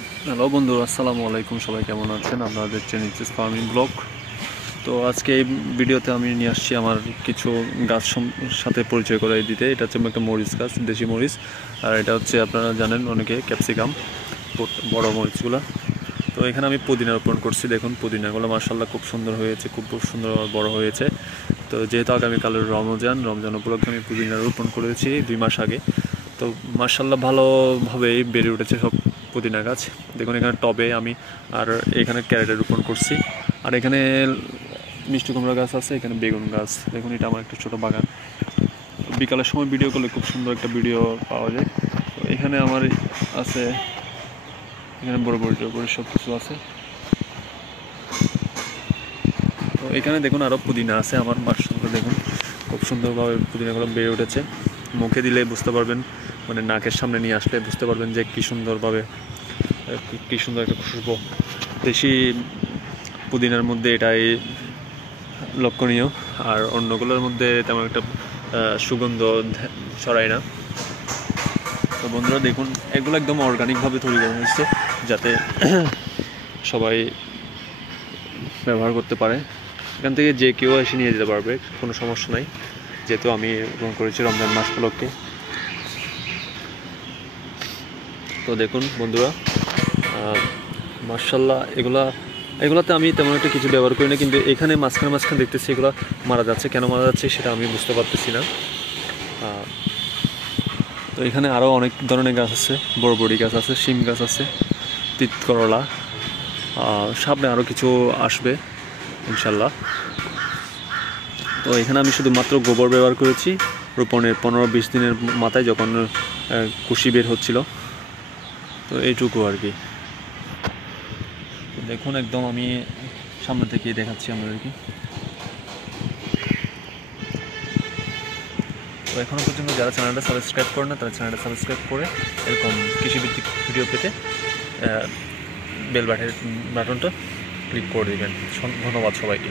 Hello বন্ধুরা, আসসালামু আলাইকুম। সবাই কেমন আছেন? আপনারা দেখছেন এইচএস ফার্মিং ব্লগ। তো আজকে এই ভিডিওতে আমি নিয়ে আসছি আমার কিছু গাছ সাথে পরিচয় করে দিতে। এটা হচ্ছে একটা মরিচ গাছ, দেশি মরিচ। আর এটা হচ্ছে আপনারা জানেন অনেকে ক্যাপসিকাম, বড় মরিচগুলো। তো এখানে আমি পুদিনা রোপণ করছি। দেখুন পুদিনাগুলো মাশাআল্লাহ খুব সুন্দর হয়েছে, খুব সুন্দর বড় হয়েছে। তো যেহেতু আগামীকালের রমজান উপলক্ষে আমি পুদিনা রোপণ করেছি 2 মাস আগে। তো মাশাআল্লাহ ভালোভাবেই বেড়ে উঠেছে সব পুদিনা গাছ। দেখুন এখানে টবে আমি, আর এখানে ক্যারেটে রোপণ করছি। আর এখানে মিষ্টি কুমড়া গাছ আছে, এখানে বেগুন গাছ। দেখুন এটা আমার একটা ছোটো বাগান। বিকালের সময় ভিডিও করলে খুব সুন্দর একটা ভিডিও পাওয়া যায়। তো এখানে আমার আছে, এখানে বড় সব কিছু আছে। তো এখানে দেখুন আরও পুদিনা আছে আমার। মাশাআল্লাহ দেখুন খুব সুন্দরভাবে পুদিনাগুলো বেড়ে উঠেছে। মুখে দিলে বুঝতে পারবেন, মানে নাকের সামনে নিয়ে আসলে বুঝতে পারবেন যে কী সুন্দরভাবে, কী সুন্দর একটা খুশবু। দেশি পুদিনার মধ্যে এটাই লক্ষণীয়, আর অন্যগুলোর মধ্যে তেমন একটা সুগন্ধ ছড়ায় না। তো বন্ধুরা দেখুন এগুলো একদম অর্গানিকভাবে তৈরি করা হয়েছে, যাতে সবাই ব্যবহার করতে পারে। এখান থেকে যে কেউ এসে নিয়ে যেতে পারবে, কোনো সমস্যা নাই, যেহেতু আমি রোপণ করেছি রমজান মাস উপলক্ষে। তো দেখুন বন্ধুরা, মাশাআল্লাহ এগুলাতে আমি তেমন একটা কিছু ব্যবহার করি না, কিন্তু এখানে মাঝখানে দেখতেছি এগুলো মারা যাচ্ছে। কেন মারা যাচ্ছে সেটা আমি বুঝতে পারতেছি না। তো এখানে আরও অনেক ধরনের গাছ আছে, বড়ি গাছ আছে, শিম গাছ আছে, তিত করলা। সামনে আরও কিছু আসবে ইনশাল্লাহ। তো এখানে আমি শুধুমাত্র গোবর ব্যবহার করেছি রোপণের 15-20 দিনের মাথায়, যখন কুশি বের হচ্ছিল। তো এইটুকু আর কি। দেখুন একদম আমি সামনে থেকে দেখাচ্ছি আপনাদেরকে। তো এখনও পর্যন্ত যারা চ্যানেলটা সাবস্ক্রাইব করে না, তারা চ্যানেলটা সাবস্ক্রাইব করে এরকম কৃষিভিত্তিক ভিডিও পেতে বেল বাটনটা ক্লিক করে দেবেন। ধন্যবাদ সবাইকে।